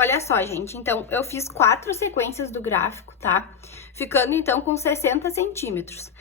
Olha só, gente, então eu fiz 4 sequências do gráfico, tá? Ficando então com 60 centímetros.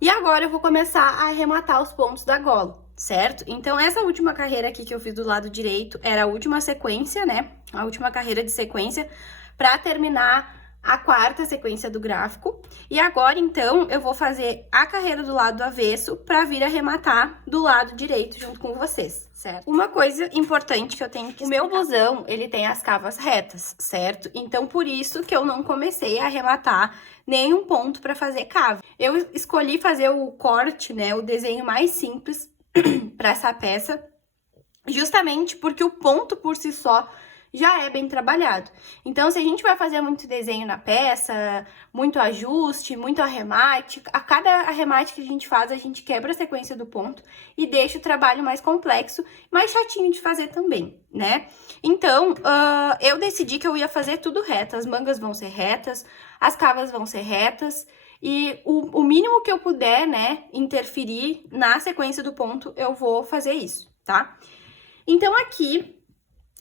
E agora eu vou começar a arrematar os pontos da gola, certo? Então essa última carreira aqui que eu fiz do lado direito era a última sequência, né? A última carreira de sequência para terminar a 4ª sequência do gráfico. E agora, então, eu vou fazer a carreira do lado avesso para vir arrematar do lado direito junto com vocês, certo? Uma coisa importante que eu tenho que explicar. O meu blusão, ele tem as cavas retas, certo? Então, por isso que eu não comecei a arrematar nenhum ponto para fazer cava. Eu escolhi fazer o corte, né, o desenho mais simples para essa peça, justamente porque o ponto por si só já é bem trabalhado. Então, se a gente vai fazer muito desenho na peça, muito ajuste, muito arremate, a cada arremate que a gente faz, a gente quebra a sequência do ponto e deixa o trabalho mais complexo, mais chatinho de fazer também, né? Então, eu decidi que eu ia fazer tudo reto. As mangas vão ser retas, as cavas vão ser retas, e o mínimo que eu puder, né, interferir na sequência do ponto, eu vou fazer isso, tá? Então, aqui,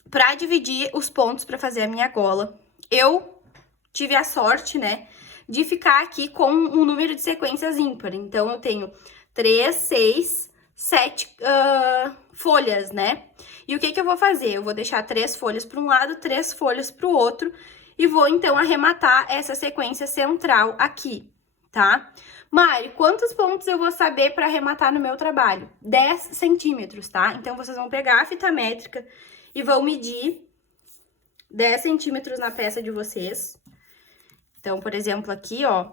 para dividir os pontos para fazer a minha gola, eu tive a sorte, né, de ficar aqui com um número de sequências ímpar. Então, eu tenho 3, 6, 7 folhas, né? E o que eu vou fazer? Eu vou deixar 3 folhas para um lado, 3 folhas para o outro, e vou, então, arrematar essa sequência central aqui, tá? Mari, quantos pontos eu vou saber para arrematar no meu trabalho? 10 centímetros, tá? Então, vocês vão pegar a fita métrica e vão medir 10 centímetros na peça de vocês. Então, por exemplo, aqui, ó,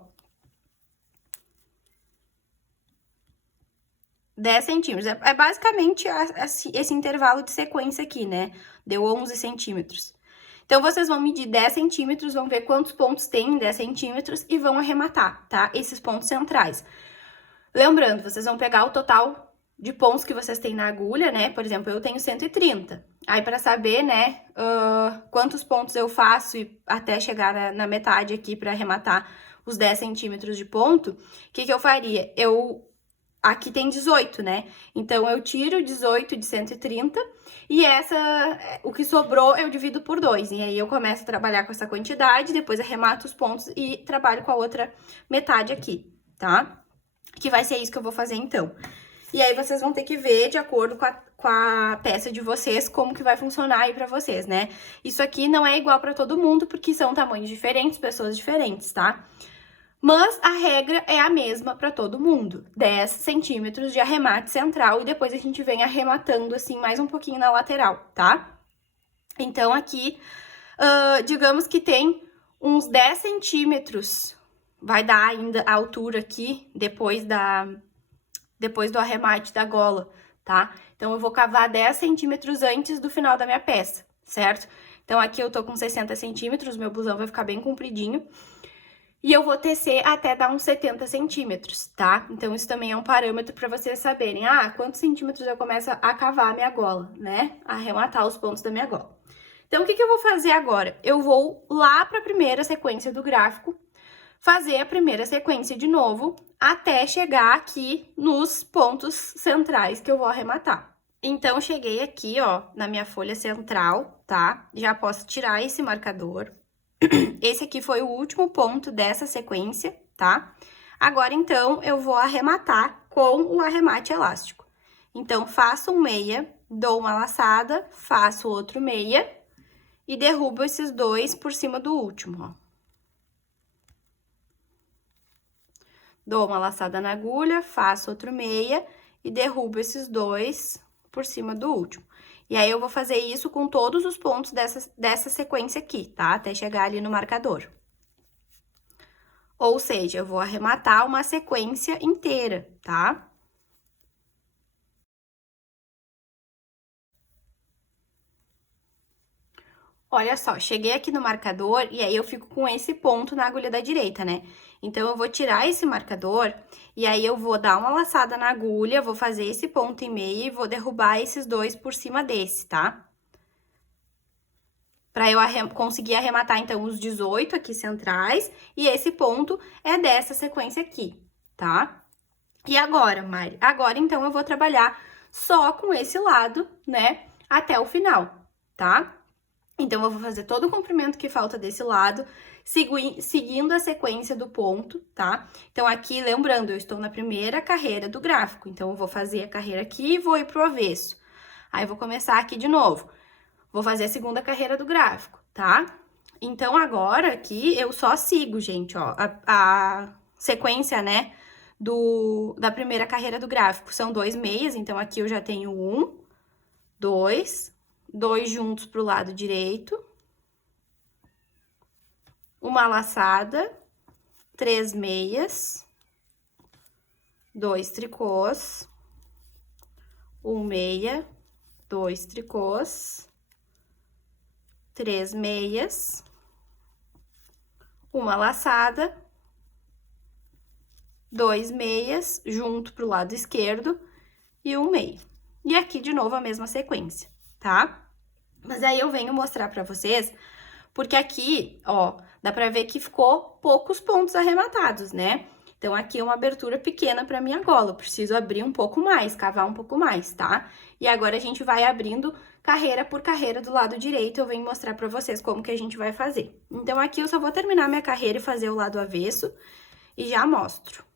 10 centímetros. É basicamente esse intervalo de sequência aqui, né? Deu 11 centímetros. Então, vocês vão medir 10 centímetros, vão ver quantos pontos tem em 10 centímetros e vão arrematar, tá? Esses pontos centrais. Lembrando, vocês vão pegar o total de pontos que vocês têm na agulha, né? Por exemplo, eu tenho 130. Aí, para saber, né, quantos pontos eu faço até chegar na metade aqui para arrematar os 10 centímetros de ponto, o que eu faria? Aqui tem 18, né? Então, eu tiro 18 de 130 e o que sobrou eu divido por 2. E aí, eu começo a trabalhar com essa quantidade, depois arremato os pontos e trabalho com a outra metade aqui, tá? Que vai ser isso que eu vou fazer, então. E aí, vocês vão ter que ver, de acordo com a peça de vocês, como que vai funcionar aí pra vocês, né? Isso aqui não é igual pra todo mundo, porque são tamanhos diferentes, pessoas diferentes, tá? Mas a regra é a mesma pra todo mundo. 10 centímetros de arremate central e depois a gente vem arrematando, assim, mais um pouquinho na lateral, tá? Então, aqui, digamos que tem uns 10 centímetros, vai dar ainda a altura aqui, depois do arremate da gola, tá? Então, eu vou cavar 10 centímetros antes do final da minha peça, certo? Então, aqui eu tô com 60 centímetros, meu blusão vai ficar bem compridinho. E eu vou tecer até dar uns 70 centímetros, tá? Então, isso também é um parâmetro pra vocês saberem, quantos centímetros eu começo a cavar a minha gola, né? A arrematar os pontos da minha gola. Então, o que eu vou fazer agora? Eu vou lá pra primeira sequência do gráfico, fazer a primeira sequência de novo, até chegar aqui nos pontos centrais que eu vou arrematar. Então, cheguei aqui, ó, na minha folha central, tá? Já posso tirar esse marcador. Esse aqui foi o último ponto dessa sequência, tá? Agora, então, eu vou arrematar com o arremate elástico. Então, faço um meia, dou uma laçada, faço outro meia e derrubo esses dois por cima do último, ó. Dou uma laçada na agulha, faço outro meia e derrubo esses dois por cima do último. E aí, eu vou fazer isso com todos os pontos dessa sequência aqui, tá? Até chegar ali no marcador. Ou seja, eu vou arrematar uma sequência inteira, tá? Olha só, cheguei aqui no marcador e aí eu fico com esse ponto na agulha da direita, né? Então, eu vou tirar esse marcador e aí eu vou dar uma laçada na agulha, vou fazer esse ponto e meio e vou derrubar esses dois por cima desse, tá? Pra eu conseguir arrematar, então, os 18 aqui centrais e esse ponto é dessa sequência aqui, tá? E agora, Mari? Agora, então, eu vou trabalhar só com esse lado, né, até o final, tá? Então, eu vou fazer todo o comprimento que falta desse lado, seguindo a sequência do ponto, tá? Então, aqui, lembrando, eu estou na primeira carreira do gráfico. Então, eu vou fazer a carreira aqui e vou ir pro avesso. Aí, eu vou começar aqui de novo. Vou fazer a segunda carreira do gráfico, tá? Então, agora, aqui, eu só sigo, gente, ó, a sequência, né, da primeira carreira do gráfico. São 2 meias, então, aqui eu já tenho 1, 2... 2 juntos pro lado direito, uma laçada, 3 meias, 2 tricôs, 1 meia, 2 tricôs, 3 meias, uma laçada, 2 meias junto pro lado esquerdo e 1 meia. E aqui de novo a mesma sequência, tá? Mas aí eu venho mostrar pra vocês, porque aqui, ó, dá pra ver que ficou poucos pontos arrematados, né? Então, aqui é uma abertura pequena pra minha gola, eu preciso abrir um pouco mais, cavar um pouco mais, tá? E agora, a gente vai abrindo carreira por carreira do lado direito, eu venho mostrar pra vocês como que a gente vai fazer. Então, aqui eu só vou terminar minha carreira e fazer o lado avesso, e já mostro.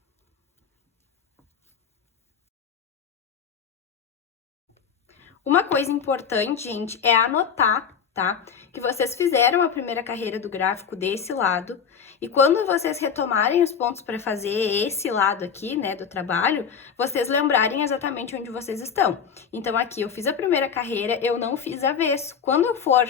Uma coisa importante, gente, é anotar, tá? Que vocês fizeram a primeira carreira do gráfico desse lado, e quando vocês retomarem os pontos para fazer esse lado aqui, né, do trabalho, vocês lembrarem exatamente onde vocês estão. Então, aqui eu fiz a primeira carreira, eu não fiz avesso. Quando eu for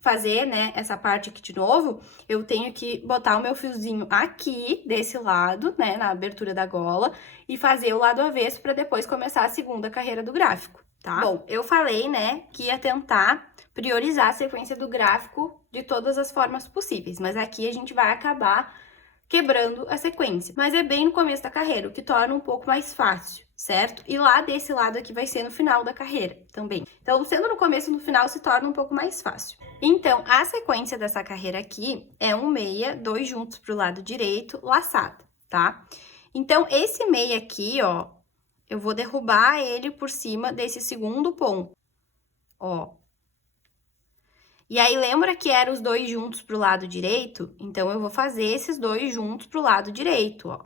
fazer, né, essa parte aqui de novo, eu tenho que botar o meu fiozinho aqui, desse lado, né, na abertura da gola, e fazer o lado avesso para depois começar a segunda carreira do gráfico. Tá? Bom, eu falei, né, que ia tentar priorizar a sequência do gráfico de todas as formas possíveis, mas aqui a gente vai acabar quebrando a sequência. Mas é bem no começo da carreira, o que torna um pouco mais fácil, certo? E lá desse lado aqui vai ser no final da carreira também. Então, sendo no começo e no final, se torna um pouco mais fácil. Então, a sequência dessa carreira aqui é 1 meia, 2 juntos pro lado direito, laçada, tá? Então, esse meia aqui, ó, eu vou derrubar ele por cima desse segundo ponto, ó. E aí, lembra que eram os 2 juntos pro lado direito? Então, eu vou fazer esses 2 juntos pro lado direito, ó.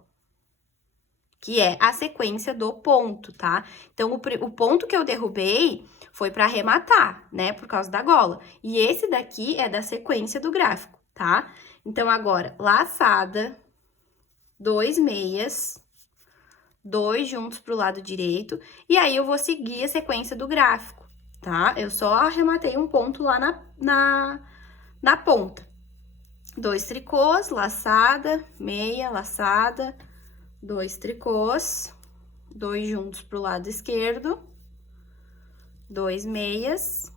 Que é a sequência do ponto, tá? Então, o ponto que eu derrubei foi pra arrematar, né? Por causa da gola. E esse daqui é da sequência do gráfico, tá? Então, agora, laçada, 2 meias, 2 juntos pro lado direito, e aí eu vou seguir a sequência do gráfico, tá? Eu só arrematei um ponto lá na ponta. 2 tricôs, laçada, meia, laçada, 2 tricôs, 2 juntos pro lado esquerdo, 2 meias,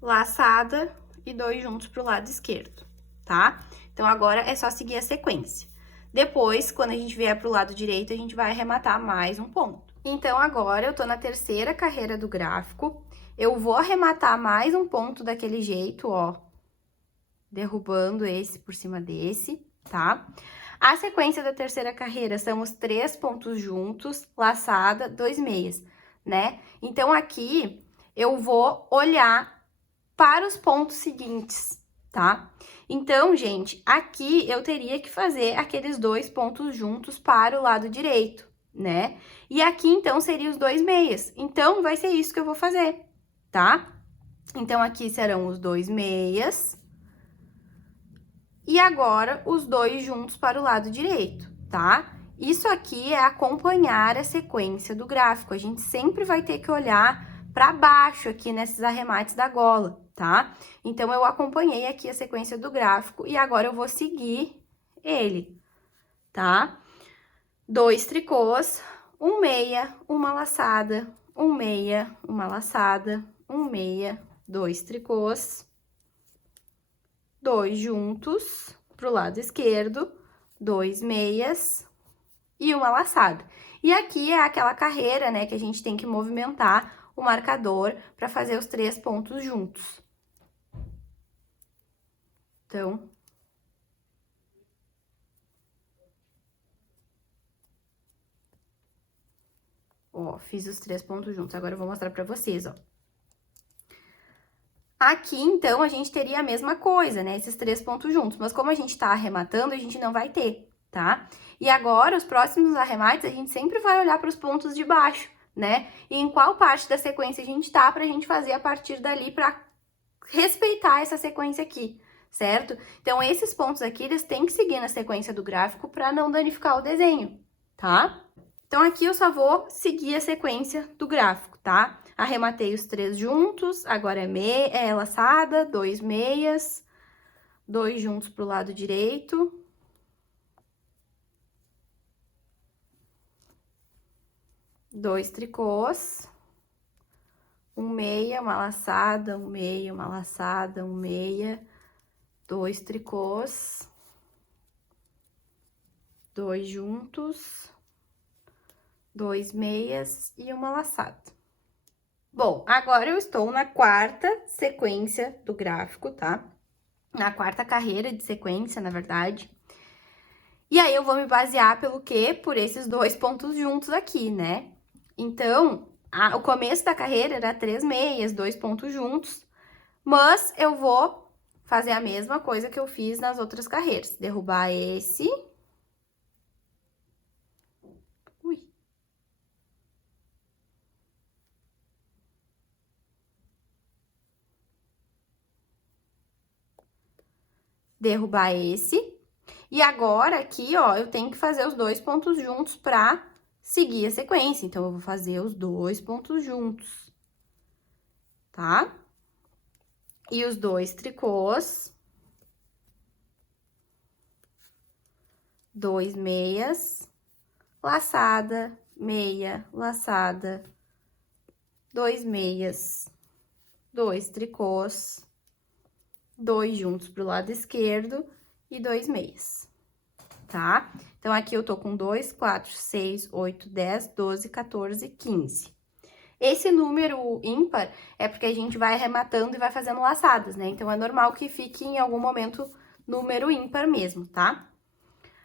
laçada e 2 juntos pro lado esquerdo, tá? Então, agora é só seguir a sequência. Depois, quando a gente vier pro lado direito, a gente vai arrematar mais um ponto. Então, agora, eu tô na terceira carreira do gráfico, eu vou arrematar mais um ponto daquele jeito, ó, derrubando esse por cima desse, tá? A sequência da terceira carreira são os 3 pontos juntos, laçada, 2 meias, né? Então, aqui, eu vou olhar para os pontos seguintes, tá? Então, gente, aqui eu teria que fazer aqueles 2 pontos juntos para o lado direito, né? E aqui, então, seria os 2 meias. Então, vai ser isso que eu vou fazer, tá? Então, aqui serão os 2 meias. E agora, os 2 juntos para o lado direito, tá? Isso aqui é acompanhar a sequência do gráfico. A gente sempre vai ter que olhar para baixo aqui nesses arremates da gola, tá? Então, eu acompanhei aqui a sequência do gráfico e agora eu vou seguir ele, tá? 2 tricôs, 1 meia, uma laçada, 1 meia, uma laçada, 1 meia, 2 tricôs, 2 juntos pro lado esquerdo, 2 meias e uma laçada. E aqui é aquela carreira, né, que a gente tem que movimentar o marcador para fazer os 3 pontos juntos. Então, Ó, fiz os 3 pontos juntos. Agora eu vou mostrar pra vocês, ó. Aqui, então, a gente teria a mesma coisa, né? Esses 3 pontos juntos. Mas como a gente tá arrematando, a gente não vai ter, tá? E agora, os próximos arremates, a gente sempre vai olhar para os pontos de baixo, né? E em qual parte da sequência a gente tá pra gente fazer a partir dali pra respeitar essa sequência aqui, certo? Então, esses pontos aqui, eles têm que seguir na sequência do gráfico pra não danificar o desenho, tá? Então, aqui eu só vou seguir a sequência do gráfico, tá? Arrematei os 3 juntos, agora é laçada, 2 meias, 2 juntos pro lado direito. Dois tricôs. Um meia, uma laçada, um meia, uma laçada, um meia. 2 tricôs. 2 juntos. 2 meias e uma laçada. Bom, agora eu estou na quarta sequência do gráfico, tá? Na quarta carreira de sequência, na verdade. E aí, eu vou me basear pelo quê? Por esses 2 pontos juntos aqui, né? Então, o começo da carreira era 3 meias, 2 pontos juntos. Mas eu vou fazer a mesma coisa que eu fiz nas outras carreiras. Derrubar esse... derrubar esse. E agora, aqui, ó, eu tenho que fazer os 2 pontos juntos pra seguir a sequência. Então, eu vou fazer os 2 pontos juntos, tá? E os 2 tricôs. 2 meias, laçada, meia, laçada, 2 meias, 2 tricôs, 2 juntos pro lado esquerdo e 2 meias, tá? Então, aqui eu tô com 2, 4, 6, 8, 10, 12, 14, 15. Esse número ímpar é porque a gente vai arrematando e vai fazendo laçadas, né? Então, é normal que fique em algum momento número ímpar mesmo, tá?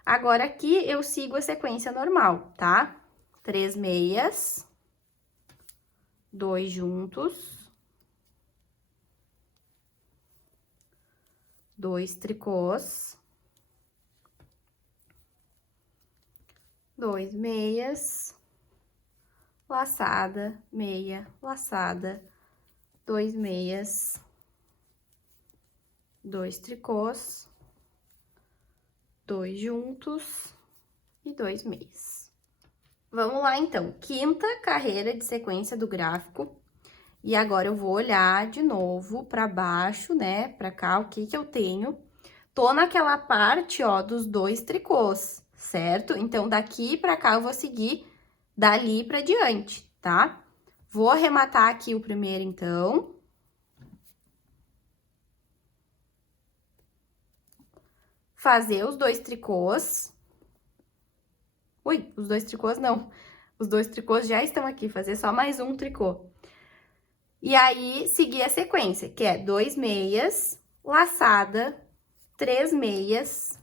Agora, aqui eu sigo a sequência normal, tá? 3 meias, 2 juntos, 2 tricôs, 2 meias, laçada, meia, laçada, 2 meias, 2 tricôs, 2 juntos e 2 meias. Vamos lá, então. Quinta carreira de sequência do gráfico. E agora, eu vou olhar de novo pra baixo, né? Pra cá, o que que eu tenho. Tô naquela parte, ó, dos 2 tricôs, certo? Então, daqui pra cá, eu vou seguir dali pra diante, tá? Vou arrematar aqui o primeiro, então. Fazer os 2 tricôs. Ui, os 2 tricôs não. Os 2 tricôs já estão aqui, fazer só mais um tricô. E aí, seguir a sequência, que é 2 meias, laçada, 3 meias,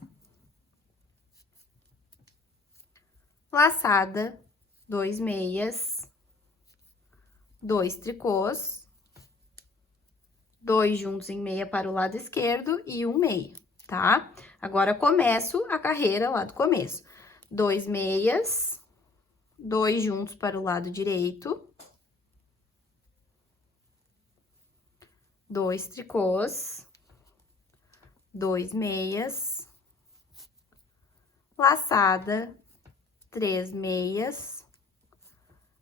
laçada, 2 meias, 2 tricôs, 2 juntos em meia para o lado esquerdo e 1 meia, tá? Agora, começo a carreira lá do começo. 2 meias, 2 juntos para o lado direito, 2 tricôs, 2 meias, laçada, 3 meias,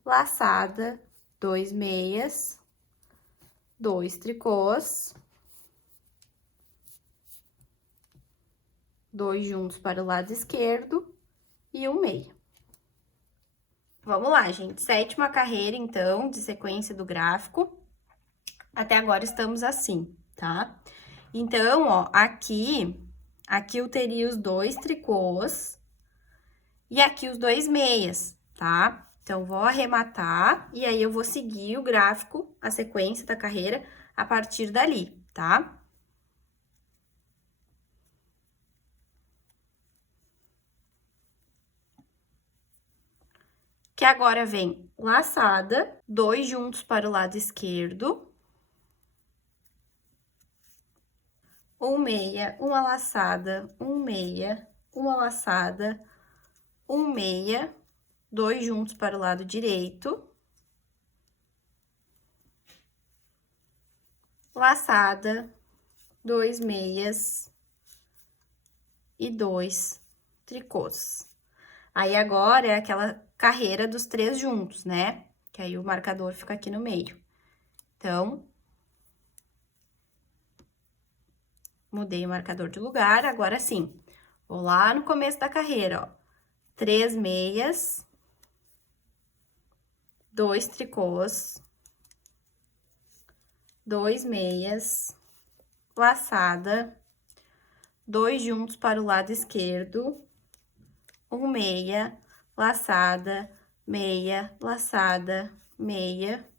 laçada, 2 meias, 2 tricôs, 2 juntos para o lado esquerdo e 1 meia. Vamos lá, gente. Sétima carreira, então, de sequência do gráfico. Até agora estamos assim, tá? Então, ó, aqui eu teria os 2 tricôs e aqui os 2 meias, tá? Então, vou arrematar e aí eu vou seguir o gráfico, a sequência da carreira, a partir dali, tá? Que agora vem laçada, 2 juntos para o lado esquerdo, um meia, uma laçada, um meia, uma laçada, um meia, 2 juntos para o lado direito, laçada, 2 meias e 2 tricôs. Aí, agora é aquela carreira dos 3 juntos, né? Que aí o marcador fica aqui no meio. Então, mudei o marcador de lugar, agora sim. Vou lá no começo da carreira, ó. 3 meias, 2 tricôs, 2 meias, laçada, 2 juntos para o lado esquerdo, um meia, laçada, meia, laçada, meia,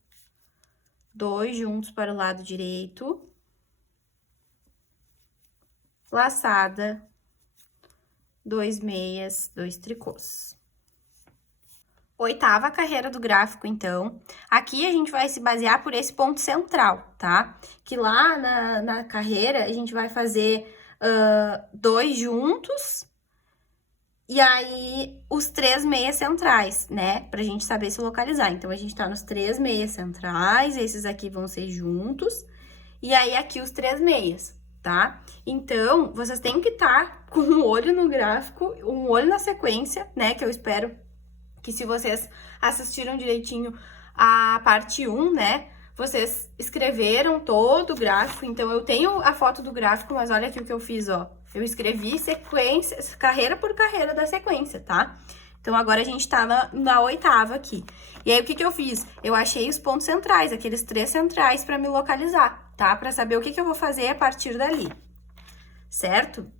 2 juntos para o lado direito, laçada, 2 meias, 2 tricôs. Oitava carreira do gráfico, então. Aqui a gente vai se basear por esse ponto central, tá? Que lá na carreira a gente vai fazer 2 juntos e aí os 3 meias centrais, né? Pra gente saber se localizar. Então, a gente tá nos 3 meias centrais, esses aqui vão ser juntos, e aí aqui os 3 meias, tá? Então, vocês têm que estar com um olho no gráfico, um olho na sequência, né? Que eu espero que, se vocês assistiram direitinho a parte 1, né, vocês escreveram todo o gráfico. Então, eu tenho a foto do gráfico, mas olha aqui o que eu fiz, ó. Eu escrevi sequência, carreira por carreira da sequência, tá? Então, agora a gente tá na oitava aqui. E aí, o que que eu fiz? Eu achei os pontos centrais, aqueles 3 centrais, pra me localizar, tá? Pra saber o que que eu vou fazer a partir dali, certo?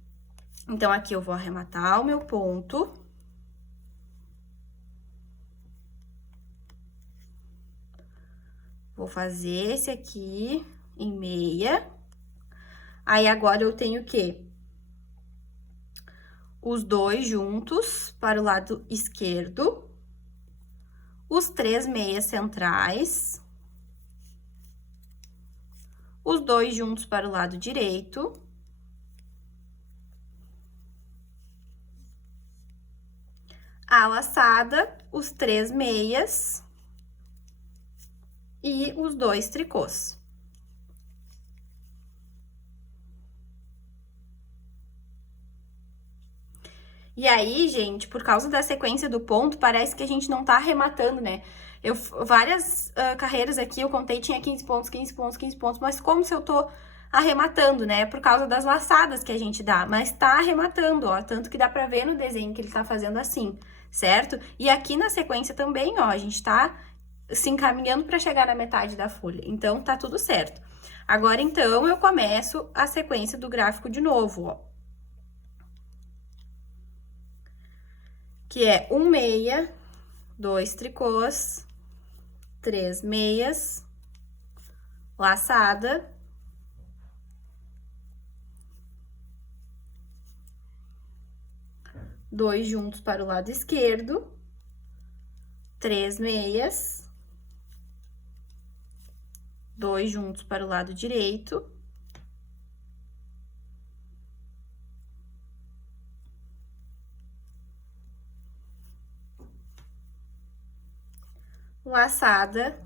Então, aqui eu vou arrematar o meu ponto. Vou fazer esse aqui em meia. Aí, agora eu tenho o quê? Os 2 juntos para o lado esquerdo. Os 3 meias centrais. Os 2 juntos para o lado direito. A laçada, os 3 meias. E os 2 tricôs. E aí, gente, por causa da sequência do ponto, parece que a gente não tá arrematando, né? Várias carreiras aqui eu contei, tinha 15 pontos, 15 pontos, 15 pontos, mas como se eu tô arrematando, né? Por causa das laçadas que a gente dá, mas tá arrematando, ó, tanto que dá pra ver no desenho que ele tá fazendo assim, certo? E aqui na sequência também, ó, a gente tá se encaminhando para chegar na metade da folha. Então, tá tudo certo. Agora, então, eu começo a sequência do gráfico de novo, ó. Que é 1 meia, 2 tricôs, 3 meias, laçada, 2 juntos para o lado esquerdo, 3 meias, 2 juntos para o lado direito, laçada,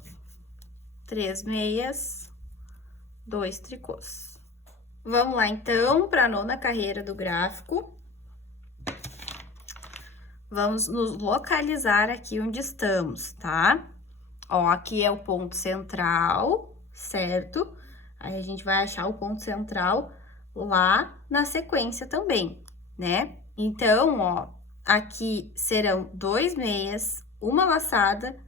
3 meias, 2 tricôs. Vamos lá, então, para a nona carreira do gráfico. Vamos nos localizar aqui onde estamos, tá? Ó, aqui é o ponto central, certo? Aí, a gente vai achar o ponto central lá na sequência também, né? Então, ó, aqui serão 2 meias, uma laçada,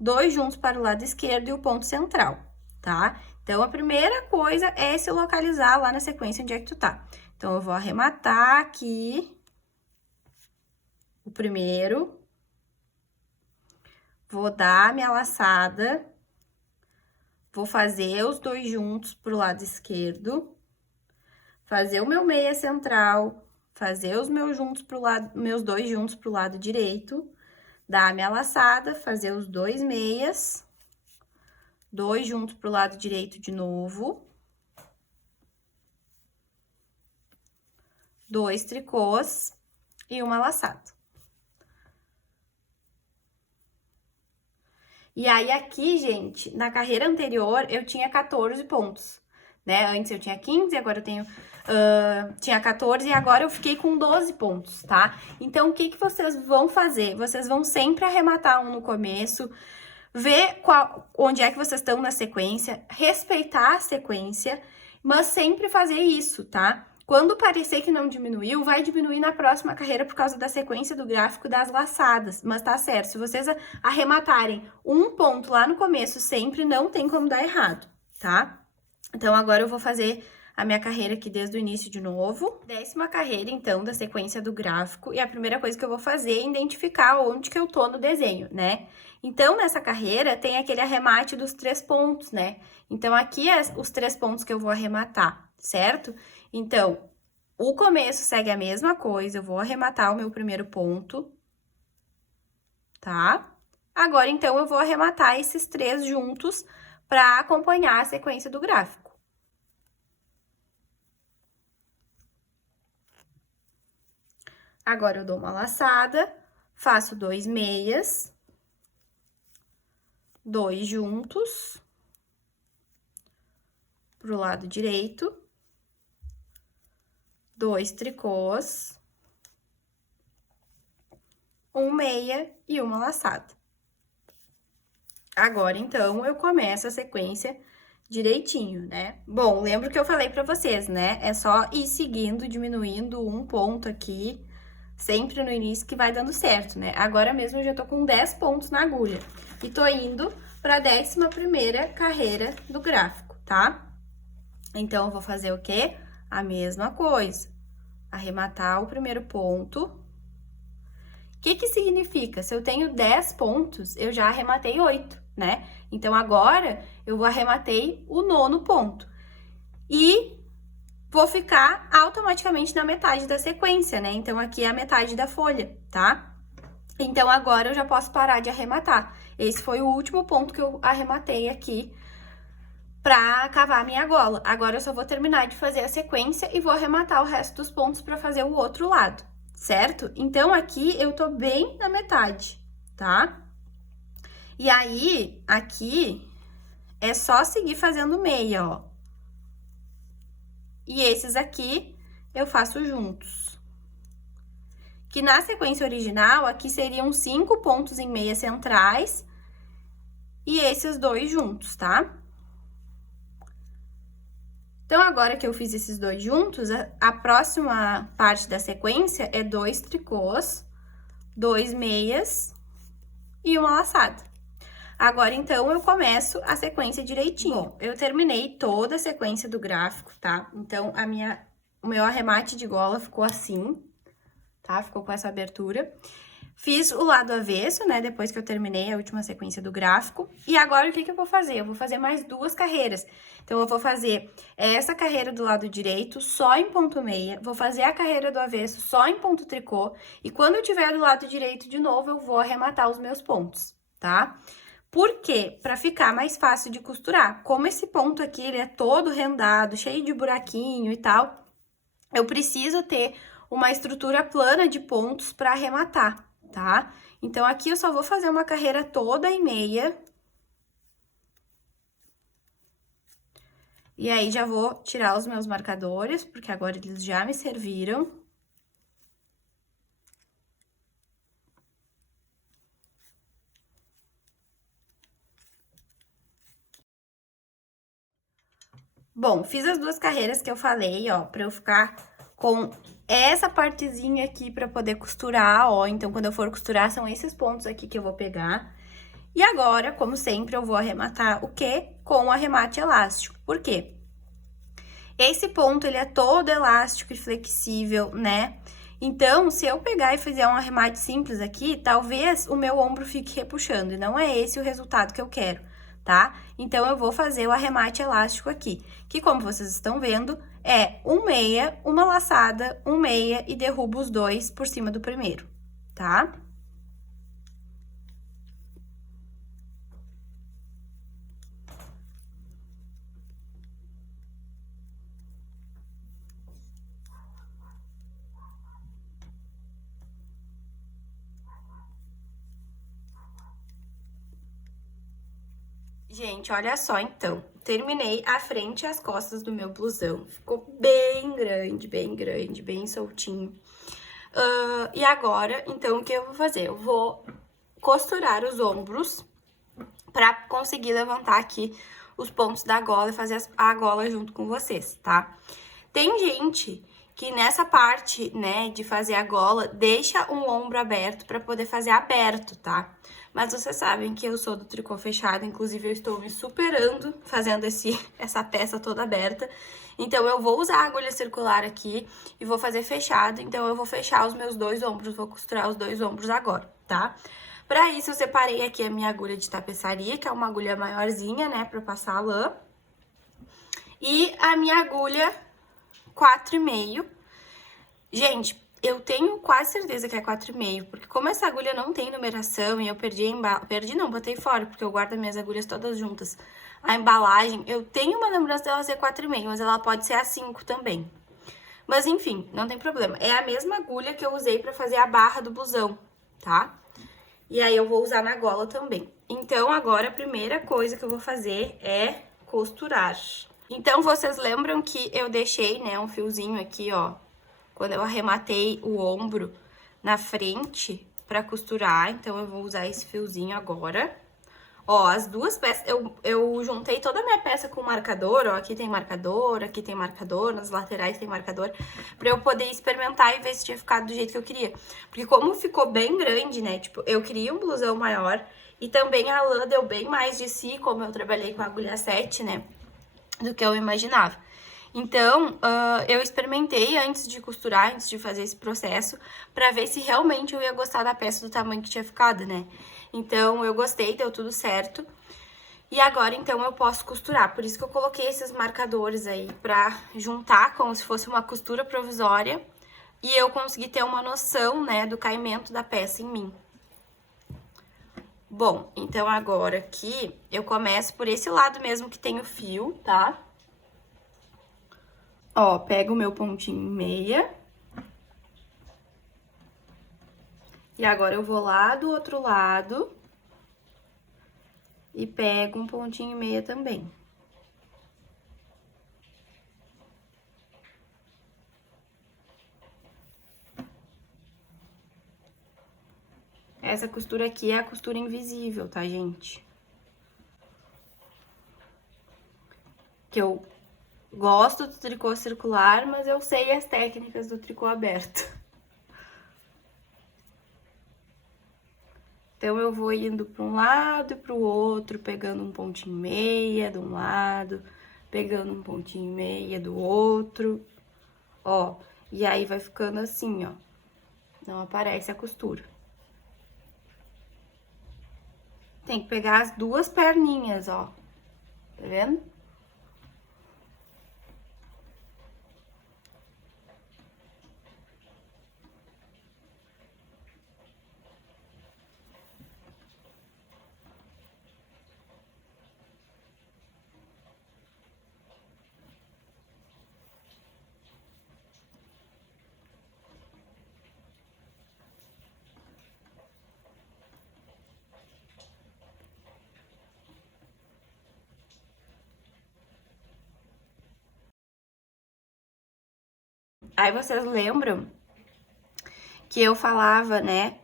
2 juntos para o lado esquerdo e o ponto central, tá? Então, a primeira coisa é se localizar lá na sequência onde é que tu tá. Então, eu vou arrematar aqui o primeiro, vou dar minha laçada, vou fazer os 2 juntos pro lado esquerdo, fazer o meu meia central, fazer os meus 2 juntos pro lado direito, dar a minha laçada, fazer os 2 meias, 2 juntos pro lado direito de novo, 2 tricôs e uma laçada. E aí, aqui, gente, na carreira anterior, eu tinha 14 pontos, né? Antes eu tinha 15, agora eu tenho... tinha 14 e agora eu fiquei com 12 pontos, tá? Então, o que que vocês vão fazer? Vocês vão sempre arrematar um no começo, ver onde é que vocês estão na sequência, respeitar a sequência, mas sempre fazer isso, tá? Quando parecer que não diminuiu, vai diminuir na próxima carreira por causa da sequência do gráfico das laçadas. Mas tá certo, se vocês arrematarem um ponto lá no começo sempre, não tem como dar errado, tá? Então, agora eu vou fazer a minha carreira aqui desde o início de novo. 10ª carreira, então, da sequência do gráfico. E a primeira coisa que eu vou fazer é identificar onde que eu tô no desenho, né? Então, nessa carreira, tem aquele arremate dos 3 pontos, né? Então, aqui é os 3 pontos que eu vou arrematar, certo? Então, o começo segue a mesma coisa, eu vou arrematar o meu primeiro ponto, tá? Agora, então, eu vou arrematar esses 3 juntos para acompanhar a sequência do gráfico. Agora, eu dou uma laçada, faço 2 meias, 2 juntos, pro lado direito, 2 tricôs, 1 meia e uma laçada. Agora, então, eu começo a sequência direitinho, né? Bom, lembro que eu falei pra vocês, né? É só ir seguindo, diminuindo um ponto aqui, sempre no início que vai dando certo, né? Agora mesmo eu já tô com 10 pontos na agulha e tô indo pra 11ª carreira do gráfico, tá? Então, eu vou fazer o quê? A mesma coisa. Arrematar o primeiro ponto. O que que significa? Se eu tenho 10 pontos, eu já arrematei 8, né? Então, agora, eu arrematei o 9º ponto. E vou ficar automaticamente na metade da sequência, né? Então, aqui é a metade da folha, tá? Então, agora eu já posso parar de arrematar. Esse foi o último ponto que eu arrematei aqui pra cavar a minha gola. Agora, eu só vou terminar de fazer a sequência e vou arrematar o resto dos pontos pra fazer o outro lado, certo? Então, aqui eu tô bem na metade, tá? E aí, aqui, é só seguir fazendo meia, ó. E esses aqui, eu faço juntos. Que na sequência original, aqui seriam 5 pontos em meia centrais e esses 2 juntos, tá? Então, agora que eu fiz esses 2 juntos, a próxima parte da sequência é 2 tricôs, 2 meias e uma laçada. Agora, então, eu começo a sequência direitinho. Bom, eu terminei toda a sequência do gráfico, tá? Então, o meu arremate de gola ficou assim, tá? Ficou com essa abertura. Fiz o lado avesso, né? Depois que eu terminei a última sequência do gráfico. E agora, o que que eu vou fazer? Eu vou fazer mais 2 carreiras. Então, eu vou fazer essa carreira do lado direito só em ponto meia. Vou fazer a carreira do avesso só em ponto tricô. E quando eu tiver do lado direito de novo, eu vou arrematar os meus pontos, tá? Por quê? Pra ficar mais fácil de costurar. Como esse ponto aqui, ele é todo rendado, cheio de buraquinho e tal, eu preciso ter uma estrutura plana de pontos pra arrematar, tá? Então, aqui eu só vou fazer uma carreira toda em meia. E aí, já vou tirar os meus marcadores, porque agora eles já me serviram. Bom, fiz as 2 carreiras que eu falei, ó, pra eu ficar com essa partezinha aqui pra poder costurar, ó. Então, quando eu for costurar, são esses pontos aqui que eu vou pegar. E agora, como sempre, eu vou arrematar o quê? Com o arremate elástico. Por quê? Esse ponto, ele é todo elástico e flexível, né? Então, se eu pegar e fizer um arremate simples aqui, talvez o meu ombro fique repuxando. E não é esse o resultado que eu quero, tá? Então, eu vou fazer o arremate elástico aqui. Que, como vocês estão vendo, é um meia, uma laçada, um meia e derrubo os 2 por cima do primeiro, tá? Gente, olha só, então. Terminei a frente e as costas do meu blusão. Ficou bem grande, bem soltinho. E agora, então, o que eu vou fazer? Eu vou costurar os ombros pra conseguir levantar aqui os pontos da gola e fazer a gola junto com vocês, tá? Tem gente que nessa parte, né, de fazer a gola, deixa um ombro aberto pra poder fazer aberto, tá? Mas vocês sabem que eu sou do tricô fechado, inclusive eu estou me superando fazendo essa peça toda aberta. Então, eu vou usar a agulha circular aqui e vou fazer fechado. Então, eu vou fechar os meus 2 ombros, vou costurar os 2 ombros agora, tá? Pra isso, eu separei aqui a minha agulha de tapeçaria, que é uma agulha maiorzinha, né, pra passar a lã. E a minha agulha 4,5. Gente, eu tenho quase certeza que é 4,5, porque como essa agulha não tem numeração e eu perdi a embalagem... Perdi não, botei fora, porque eu guardo minhas agulhas todas juntas. A embalagem, eu tenho uma lembrança dela ser 4,5, mas ela pode ser a 5 também. Mas enfim, não tem problema. É a mesma agulha que eu usei pra fazer a barra do blusão, tá? E aí, eu vou usar na gola também. Então, agora, a primeira coisa que eu vou fazer é costurar. Então, vocês lembram que eu deixei, né, um fiozinho aqui, ó, quando eu arrematei o ombro na frente pra costurar. Então, eu vou usar esse fiozinho agora. Ó, as duas peças, eu juntei toda a minha peça com marcador, ó, aqui tem marcador, nas laterais tem marcador, pra eu poder experimentar e ver se tinha ficado do jeito que eu queria. Porque como ficou bem grande, né, tipo, eu queria um blusão maior e também a lã deu bem mais de si, como eu trabalhei com a agulha 7, né, do que eu imaginava. Então, eu experimentei antes de costurar, antes de fazer esse processo, pra ver se realmente eu ia gostar da peça do tamanho que tinha ficado, né? Então, eu gostei, deu tudo certo. E agora, então, eu posso costurar. Por isso que eu coloquei esses marcadores aí pra juntar, como se fosse uma costura provisória. E eu consegui ter uma noção, né, do caimento da peça em mim. Bom, então agora aqui, eu começo por esse lado mesmo que tem o fio, tá? Ó, pego o meu pontinho em meia. E agora eu vou lá do outro lado e pego um pontinho em meia também. Essa costura aqui é a costura invisível, tá, gente? Que eu gosto do tricô circular, mas eu sei as técnicas do tricô aberto. Então, eu vou indo para um lado e para o outro, pegando um pontinho e meia de um lado, pegando um pontinho e meia do outro, ó. E aí, vai ficando assim, ó. Não aparece a costura. Tem que pegar as duas perninhas, ó. Tá vendo? Aí, vocês lembram que eu falava, né?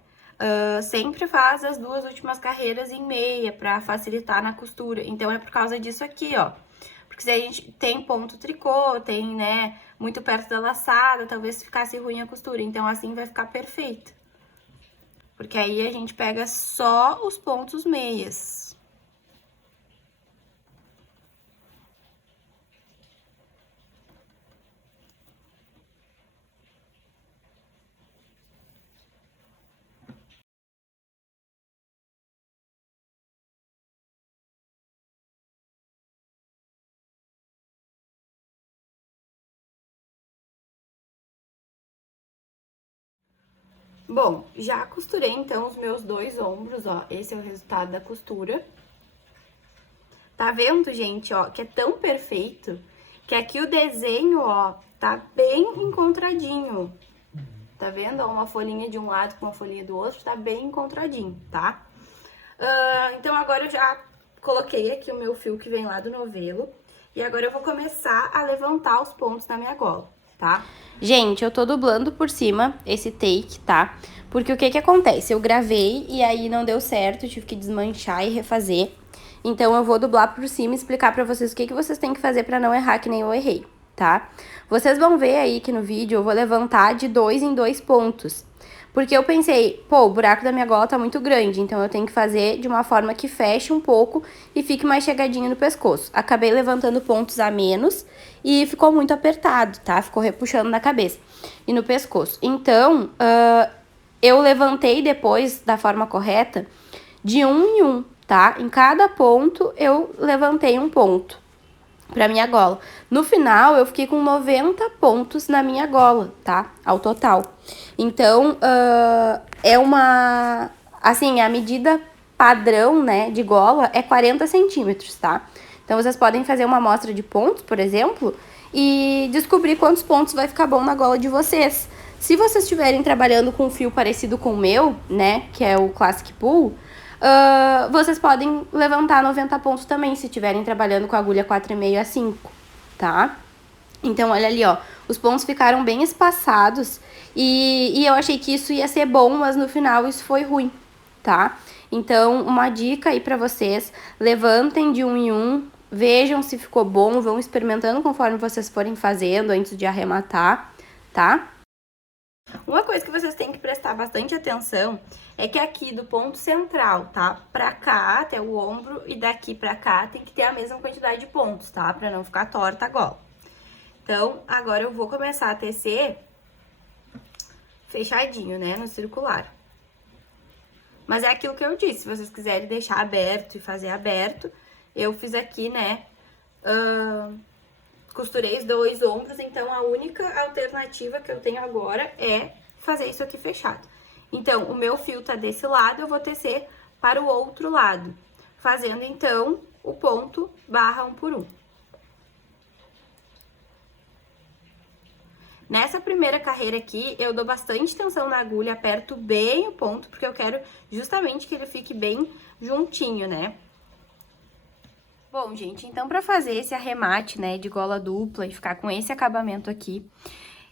Sempre faz as duas últimas carreiras em meia pra facilitar na costura. Então, é por causa disso aqui, ó. Porque se a gente tem ponto tricô, tem, né, muito perto da laçada, talvez ficasse ruim a costura. Então, assim vai ficar perfeito. Porque aí a gente pega só os pontos meias. Bom, já costurei, então, os meus 2 ombros, ó. Esse é o resultado da costura. Tá vendo, gente, ó, que é tão perfeito que aqui o desenho, ó, tá bem encontradinho. Tá vendo? Ó, uma folhinha de um lado com uma folhinha do outro, tá bem encontradinho, tá? Então, agora eu já coloquei aqui o meu fio que vem lá do novelo. E agora eu vou começar a levantar os pontos na minha gola, tá? Gente, eu tô dublando por cima esse take, tá? Porque o que que acontece? Eu gravei e aí não deu certo, tive que desmanchar e refazer. Então, eu vou dublar por cima e explicar pra vocês o que que vocês têm que fazer pra não errar que nem eu errei, tá? Vocês vão ver aí que no vídeo eu vou levantar de 2 em 2 pontos. Porque eu pensei, pô, o buraco da minha gola tá muito grande, então eu tenho que fazer de uma forma que feche um pouco e fique mais chegadinho no pescoço. Acabei levantando pontos a menos e ficou muito apertado, tá? Ficou repuxando na cabeça e no pescoço. Então, eu levantei depois, da forma correta, de 1 em 1, tá? Em cada ponto, eu levantei um ponto pra minha gola. No final, eu fiquei com 90 pontos na minha gola, tá? Ao total. Então, é uma... Assim, a medida padrão, né, de gola é 40 centímetros, tá? Então, vocês podem fazer uma amostra de pontos, por exemplo, e descobrir quantos pontos vai ficar bom na gola de vocês. Se vocês estiverem trabalhando com um fio parecido com o meu, né, que é o Classic Pull, vocês podem levantar 90 pontos também, se estiverem trabalhando com a agulha 4,5 a 5, tá? Então, olha ali, ó, os pontos ficaram bem espaçados e eu achei que isso ia ser bom, mas no final isso foi ruim, tá? Então, uma dica aí pra vocês, levantem de 1 em 1, vejam se ficou bom, vão experimentando conforme vocês forem fazendo antes de arrematar, tá? Uma coisa que vocês têm que prestar bastante atenção é que aqui do ponto central, tá? Pra cá, até o ombro, e daqui pra cá tem que ter a mesma quantidade de pontos, tá? Pra não ficar torta a gola. Então, agora eu vou começar a tecer fechadinho, né? No circular. Mas é aquilo que eu disse, se vocês quiserem deixar aberto e fazer aberto, eu fiz aqui, né? Costurei os 2 ombros, então a única alternativa que eu tenho agora é fazer isso aqui fechado. Então, o meu fio tá desse lado, eu vou tecer para o outro lado, fazendo então o ponto barra 1 por 1. Nessa primeira carreira aqui, eu dou bastante tensão na agulha, aperto bem o ponto, porque eu quero justamente que ele fique bem juntinho, né? Bom, gente, então pra fazer esse arremate, né, de gola dupla e ficar com esse acabamento aqui,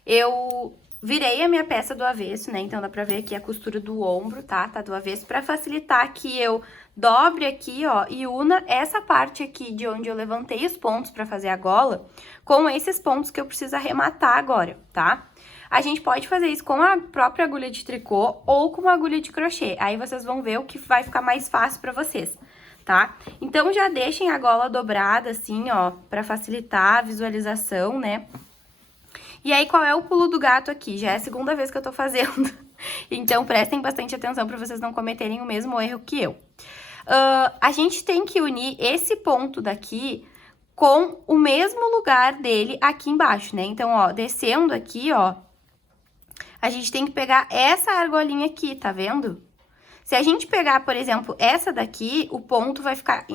eu virei a minha peça do avesso, né, então dá pra ver aqui a costura do ombro, tá, tá do avesso, pra facilitar que eu dobre aqui, ó, e una essa parte aqui de onde eu levantei os pontos pra fazer a gola com esses pontos que eu preciso arrematar agora, tá? A gente pode fazer isso com a própria agulha de tricô ou com uma agulha de crochê, aí vocês vão ver o que vai ficar mais fácil pra vocês. Tá? Então, já deixem a gola dobrada, assim, ó, pra facilitar a visualização, né? E aí, qual é o pulo do gato aqui? Já é a segunda vez que eu tô fazendo. Então, prestem bastante atenção pra vocês não cometerem o mesmo erro que eu. A gente tem que unir esse ponto daqui com o mesmo lugar dele aqui embaixo, né? Então, ó, descendo aqui, ó, a gente tem que pegar essa argolinha aqui, tá vendo? Se a gente pegar, por exemplo, essa daqui, o ponto vai ficar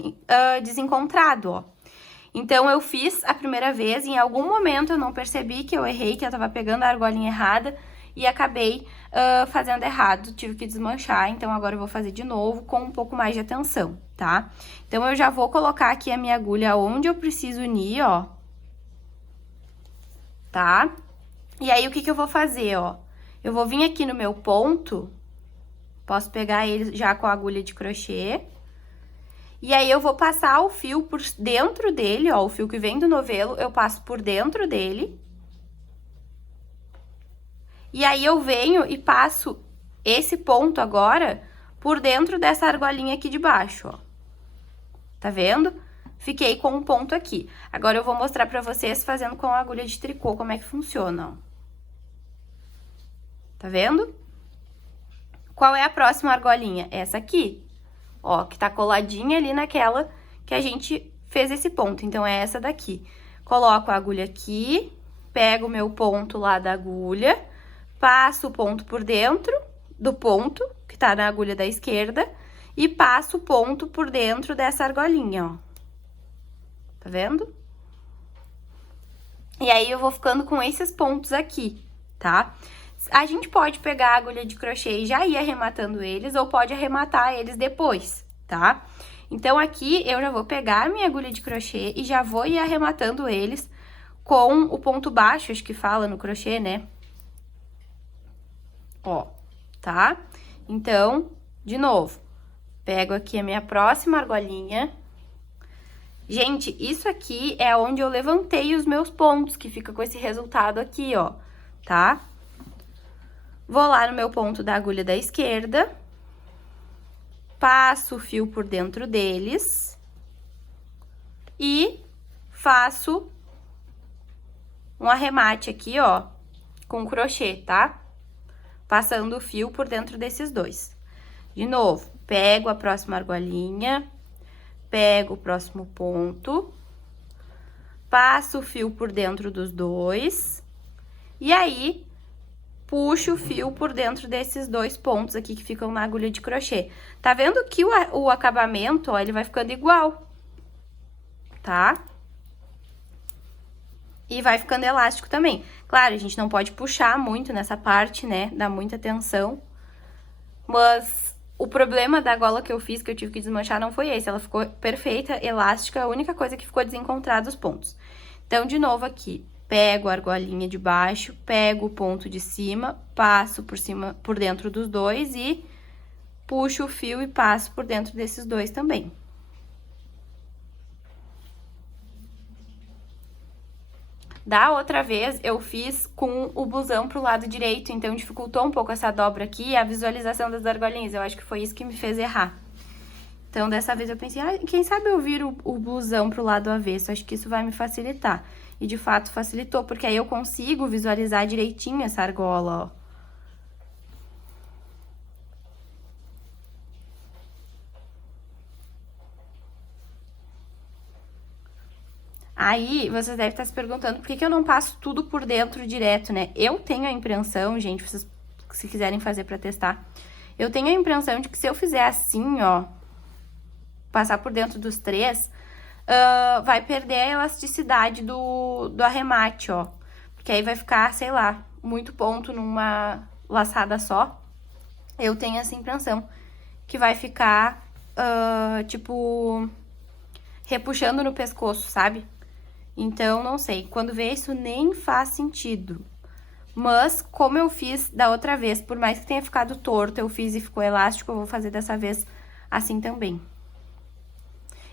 desencontrado, ó. Então, eu fiz a primeira vez, e em algum momento eu não percebi que eu errei, que eu tava pegando a argolinha errada, e acabei fazendo errado, tive que desmanchar. Então, agora eu vou fazer de novo com um pouco mais de atenção, tá? Então, eu já vou colocar aqui a minha agulha onde eu preciso unir, ó. Tá? E aí, o que que eu vou fazer, ó? Eu vou vir aqui no meu ponto... Posso pegar ele já com a agulha de crochê. E aí, eu vou passar o fio por dentro dele, ó. O fio que vem do novelo, eu passo por dentro dele. E aí, eu venho e passo esse ponto agora por dentro dessa argolinha aqui de baixo, ó. Tá vendo? Fiquei com um ponto aqui. Agora, eu vou mostrar pra vocês fazendo com a agulha de tricô como é que funciona, ó. Tá vendo? Qual é a próxima argolinha? Essa aqui, ó, que tá coladinha ali naquela que a gente fez esse ponto. Então, é essa daqui. Coloco a agulha aqui, pego o meu ponto lá da agulha, passo o ponto por dentro do ponto, que tá na agulha da esquerda, e passo o ponto por dentro dessa argolinha, ó. Tá vendo? E aí, eu vou ficando com esses pontos aqui, tá? A gente pode pegar a agulha de crochê e já ir arrematando eles, ou pode arrematar eles depois, tá? Então, aqui eu já vou pegar a minha agulha de crochê e já vou ir arrematando eles com o ponto baixo, acho que fala no crochê, né? Ó, tá? Então, de novo, pego aqui a minha próxima argolinha. Gente, isso aqui é onde eu levantei os meus pontos, que fica com esse resultado aqui, ó, tá? Vou lá no meu ponto da agulha da esquerda, passo o fio por dentro deles e faço um arremate aqui, ó, com crochê, tá? Passando o fio por dentro desses dois. De novo, pego a próxima argolinha, pego o próximo ponto, passo o fio por dentro dos dois, e aí, puxo o fio por dentro desses dois pontos aqui que ficam na agulha de crochê. Tá vendo que o acabamento, ó, ele vai ficando igual, tá? E vai ficando elástico também. Claro, a gente não pode puxar muito nessa parte, né? Dá muita tensão. Mas o problema da gola que eu fiz, que eu tive que desmanchar, não foi esse. Ela ficou perfeita, elástica, a única coisa que ficou desencontrada os pontos. Então, de novo aqui, pego a argolinha de baixo, pego o ponto de cima, passo por cima, por dentro dos dois e puxo o fio e passo por dentro desses dois também. Da outra vez, eu fiz com o blusão pro lado direito, então dificultou um pouco essa dobra aqui e a visualização das argolinhas. Eu acho que foi isso que me fez errar. Então, dessa vez eu pensei, ah, quem sabe eu viro o blusão pro lado avesso, acho que isso vai me facilitar. E, de fato, facilitou, porque aí eu consigo visualizar direitinho essa argola, ó. Aí, vocês devem estar se perguntando por que eu não passo tudo por dentro direto, né? Eu tenho a impressão, gente, vocês, se quiserem fazer pra testar, eu tenho a impressão de que se eu fizer assim, ó, passar por dentro dos três, vai perder a elasticidade do arremate, ó. Porque aí vai ficar, sei lá, muito ponto numa laçada só. Eu tenho essa impressão que vai ficar, tipo, repuxando no pescoço, sabe? Então, não sei, quando vê isso nem faz sentido. Mas, como eu fiz da outra vez, por mais que tenha ficado torto, eu fiz e ficou elástico, eu vou fazer dessa vez assim também.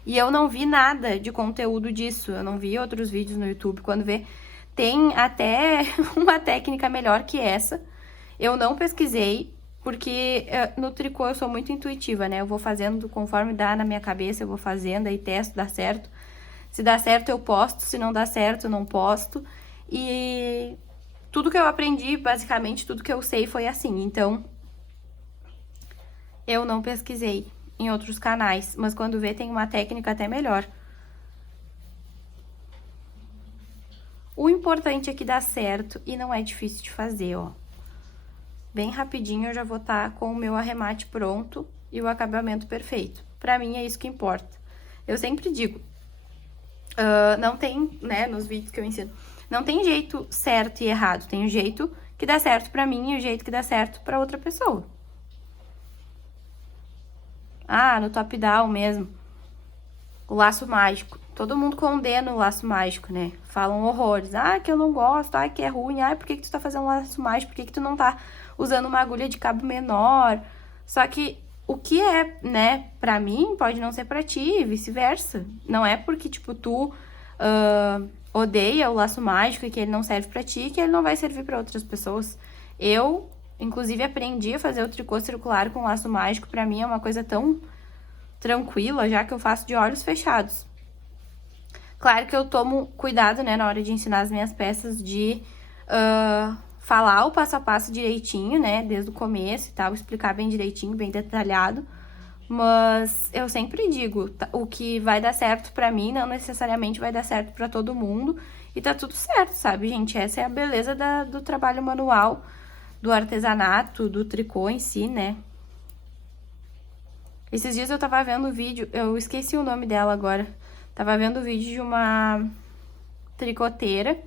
E eu não vi nada de conteúdo disso, eu não vi outros vídeos no YouTube. Quando vê, tem até uma técnica melhor que essa. Eu não pesquisei, porque no tricô eu sou muito intuitiva, né? Eu vou fazendo conforme dá na minha cabeça, eu vou fazendo, aí testo, dá certo. Se dá certo, eu posto. Se não dá certo, eu não posto. E tudo que eu aprendi, basicamente, tudo que eu sei foi assim. Então, eu não pesquisei em outros canais. Mas quando vê, tem uma técnica até melhor. O importante é que dá certo e não é difícil de fazer, ó. Bem rapidinho eu já vou estar com o meu arremate pronto e o acabamento perfeito. Pra mim é isso que importa. Eu sempre digo... não tem, né, nos vídeos que eu ensino, não tem jeito certo e errado, tem o jeito que dá certo pra mim e o jeito que dá certo pra outra pessoa. Ah, no top-down mesmo, o laço mágico. Todo mundo condena o laço mágico, né? Falam horrores. Ah, que eu não gosto, ah, que é ruim, ah, por que tu tá fazendo um laço mágico? Por que tu não tá usando uma agulha de cabo menor? Só que o que é, né, pra mim, pode não ser pra ti e vice-versa. Não é porque, tipo, tu odeia o laço mágico e que ele não serve pra ti, que ele não vai servir pra outras pessoas. Eu, inclusive, aprendi a fazer o tricô circular com laço mágico. Pra mim é uma coisa tão tranquila, já que eu faço de olhos fechados. Claro que eu tomo cuidado, né, na hora de ensinar as minhas peças, de falar o passo a passo direitinho, né, desde o começo e tal, explicar bem direitinho, bem detalhado. Mas eu sempre digo, o que vai dar certo pra mim não necessariamente vai dar certo pra todo mundo. E tá tudo certo, sabe, gente? Essa é a beleza do trabalho manual, do artesanato, do tricô em si, né? Esses dias eu tava vendo o vídeo, eu esqueci o nome dela agora. Tava vendo o vídeo de uma tricoteira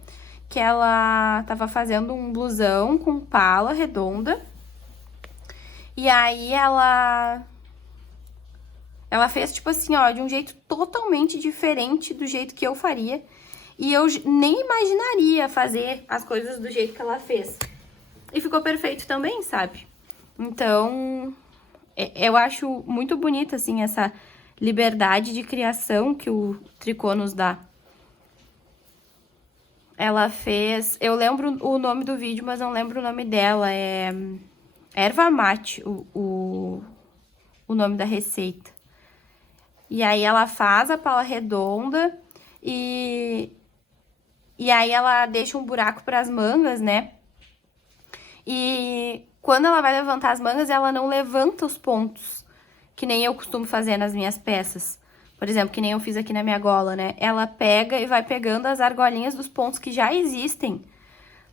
que ela tava fazendo um blusão com pala redonda. E aí ela Ela fez, tipo assim, ó, de um jeito totalmente diferente do jeito que eu faria. E eu nem imaginaria fazer as coisas do jeito que ela fez. E ficou perfeito também, sabe? Então, eu acho muito bonita, assim, essa liberdade de criação que o tricô nos dá. Ela fez... Eu lembro o nome do vídeo, mas não lembro o nome dela. É erva mate, o nome da receita. E aí ela faz a pala redonda e aí ela deixa um buraco para as mangas, né? E quando ela vai levantar as mangas, ela não levanta os pontos, que nem eu costumo fazer nas minhas peças. Por exemplo, que nem eu fiz aqui na minha gola, né? Ela pega e vai pegando as argolinhas dos pontos que já existem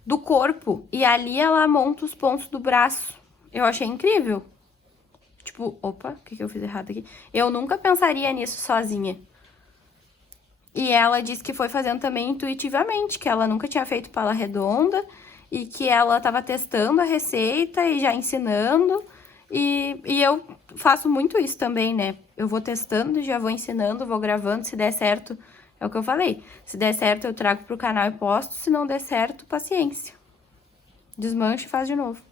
do corpo. E ali ela monta os pontos do braço. Eu achei incrível. Tipo, opa, o que eu fiz errado aqui? Eu nunca pensaria nisso sozinha. E ela disse que foi fazendo também intuitivamente, que ela nunca tinha feito pala redonda e que ela estava testando a receita e já ensinando. E eu faço muito isso também, né? Eu vou testando, já vou ensinando, vou gravando, se der certo, é o que eu falei. Se der certo, eu trago pro canal e posto, se não der certo, paciência. Desmancha e faz de novo.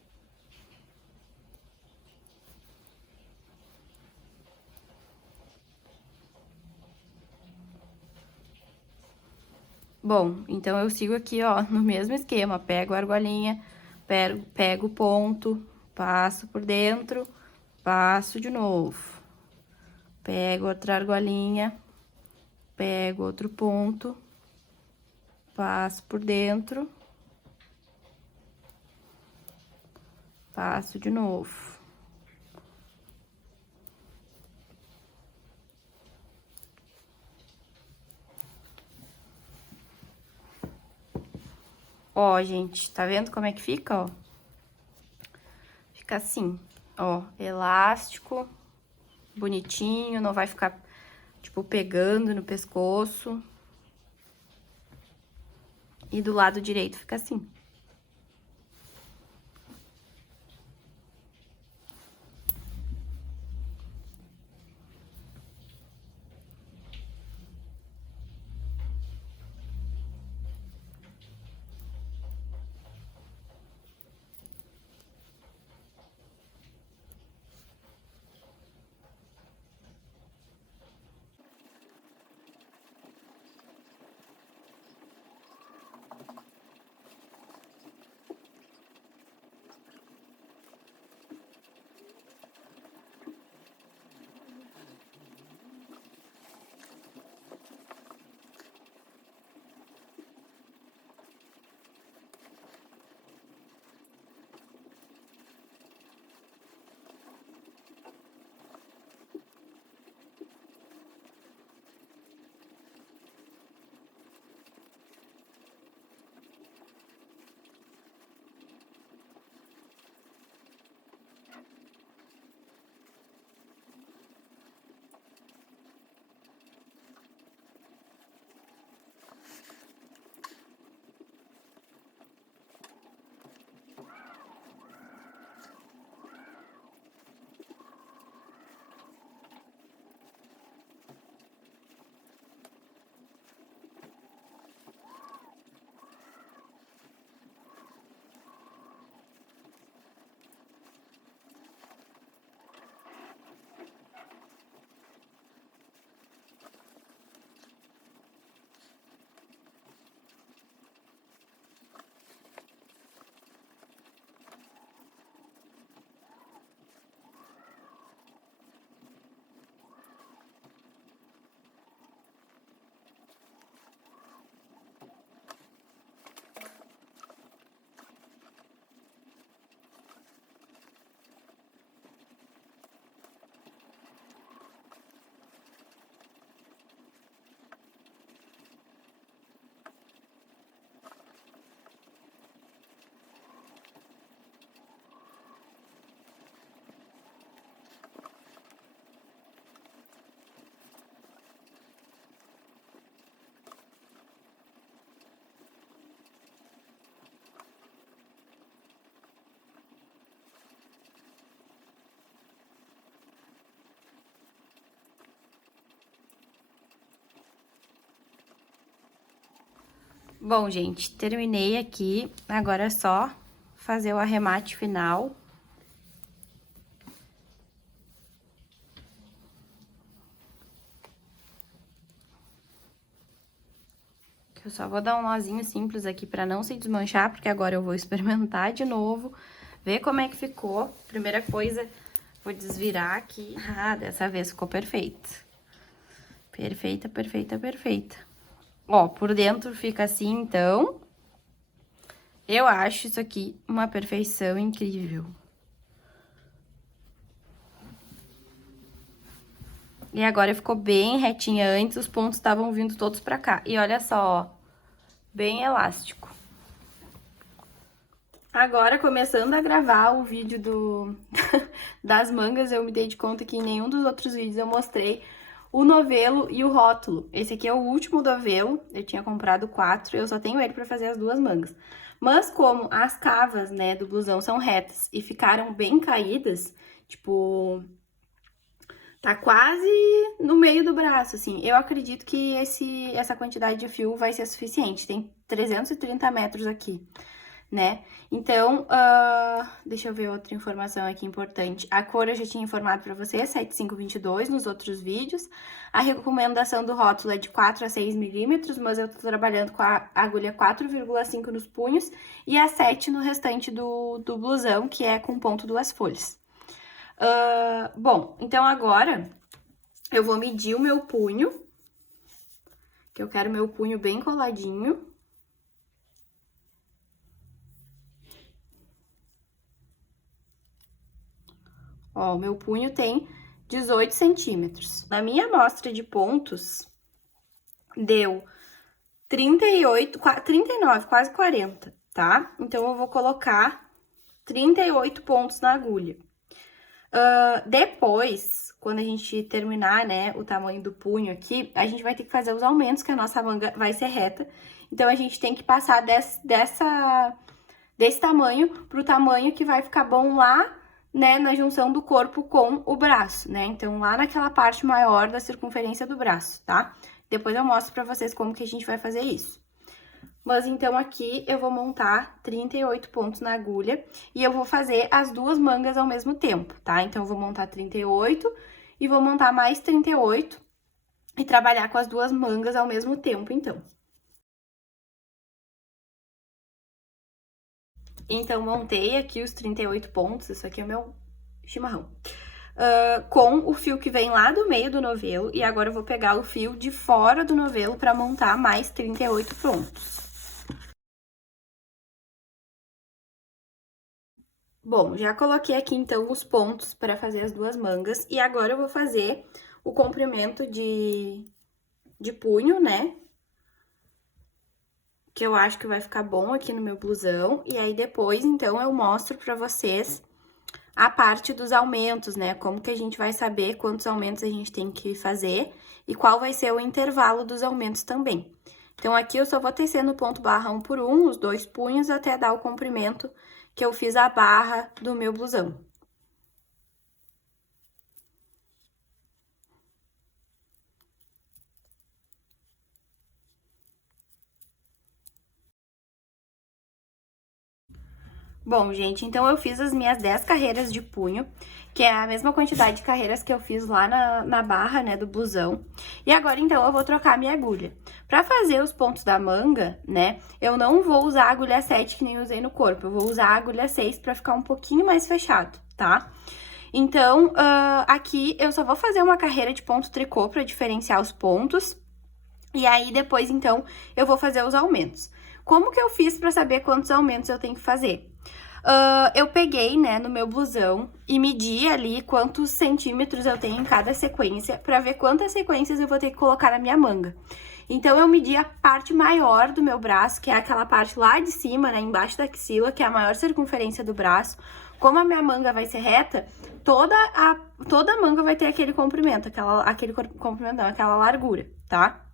Bom, então eu sigo aqui, ó, no mesmo esquema. Pego a argolinha, pego o ponto, passo por dentro, passo de novo. Pego outra argolinha, pego outro ponto, passo por dentro, passo de novo. Ó, gente, tá vendo como é que fica, ó? Fica assim, ó, elástico, bonitinho, não vai ficar, tipo, pegando no pescoço. E do lado direito fica assim. Bom, gente, terminei aqui. Agora é só fazer o arremate final. Eu só vou dar um nozinho simples aqui pra não se desmanchar, porque agora eu vou experimentar de novo, ver como é que ficou. Primeira coisa, vou desvirar aqui. Ah, dessa vez ficou perfeito. Perfeita, perfeita, perfeita. Ó, por dentro fica assim, então. Eu acho isso aqui uma perfeição incrível. E agora ficou bem retinha. Antes os pontos estavam vindo todos pra cá. E olha só, ó. Bem elástico. Agora, começando a gravar o vídeo das mangas, eu me dei de conta que em nenhum dos outros vídeos eu mostrei o novelo e o rótulo. Esse aqui é o último novelo, eu tinha comprado 4, eu só tenho ele pra fazer as 2 mangas. Mas como as cavas, né, do blusão são retas e ficaram bem caídas, tipo, tá quase no meio do braço, assim. Eu acredito que essa quantidade de fio vai ser suficiente. Tem 330 metros aqui, né? Então, deixa eu ver outra informação aqui importante. A cor eu já tinha informado pra vocês, 7522 nos outros vídeos. A recomendação do rótulo é de 4 a 6 milímetros, mas eu tô trabalhando com a agulha 4,5 nos punhos e a 7 no restante do blusão, que é com ponto 2 folhas. Bom, então agora eu vou medir o meu punho, que eu quero meu punho bem coladinho. Ó, o meu punho tem 18 centímetros. Na minha amostra de pontos, deu 38, 39, quase 40, tá? Então, eu vou colocar 38 pontos na agulha. Depois, quando a gente terminar, né, o tamanho do punho aqui, a gente vai ter que fazer os aumentos, que a nossa manga vai ser reta. Então, a gente tem que passar desse tamanho pro tamanho que vai ficar bom lá, né, na junção do corpo com o braço, né? Então, lá naquela parte maior da circunferência do braço, tá? Depois eu mostro pra vocês como que a gente vai fazer isso. Mas, então, aqui eu vou montar 38 pontos na agulha e eu vou fazer as 2 mangas ao mesmo tempo, tá? Então, eu vou montar 38 e vou montar mais 38 e trabalhar com as 2 mangas ao mesmo tempo, então. Então, montei aqui os 38 pontos, isso aqui é o meu chimarrão. Com o fio que vem lá do meio do novelo, e agora eu vou pegar o fio de fora do novelo pra montar mais 38 pontos. Bom, já coloquei aqui, então, os pontos pra fazer as 2 mangas, e agora eu vou fazer o comprimento de punho, né? Que eu acho que vai ficar bom aqui no meu blusão, e aí depois, então, eu mostro pra vocês a parte dos aumentos, né? Como que a gente vai saber quantos aumentos a gente tem que fazer e qual vai ser o intervalo dos aumentos também. Então, aqui eu só vou tecendo ponto barra 1 por 1, os 2 punhos, até dar o comprimento que eu fiz a barra do meu blusão. Bom, gente, então eu fiz as minhas 10 carreiras de punho, que é a mesma quantidade de carreiras que eu fiz lá na barra, né, do blusão. E agora, então, eu vou trocar a minha agulha. Pra fazer os pontos da manga, né, eu não vou usar a agulha 7 que nem usei no corpo, eu vou usar a agulha 6 pra ficar um pouquinho mais fechado, tá? Então, aqui eu só vou fazer uma carreira de ponto tricô pra diferenciar os pontos. E aí, depois, então, eu vou fazer os aumentos. Como que eu fiz pra saber quantos aumentos eu tenho que fazer? Eu peguei, né, no meu blusão e medi ali quantos centímetros eu tenho em cada sequência pra ver quantas sequências eu vou ter que colocar na minha manga. Então, eu medi a parte maior do meu braço, que é aquela parte lá de cima, né, embaixo da axila, que é a maior circunferência do braço. Como a minha manga vai ser reta, toda a manga vai ter aquele comprimento, aquela largura, tá?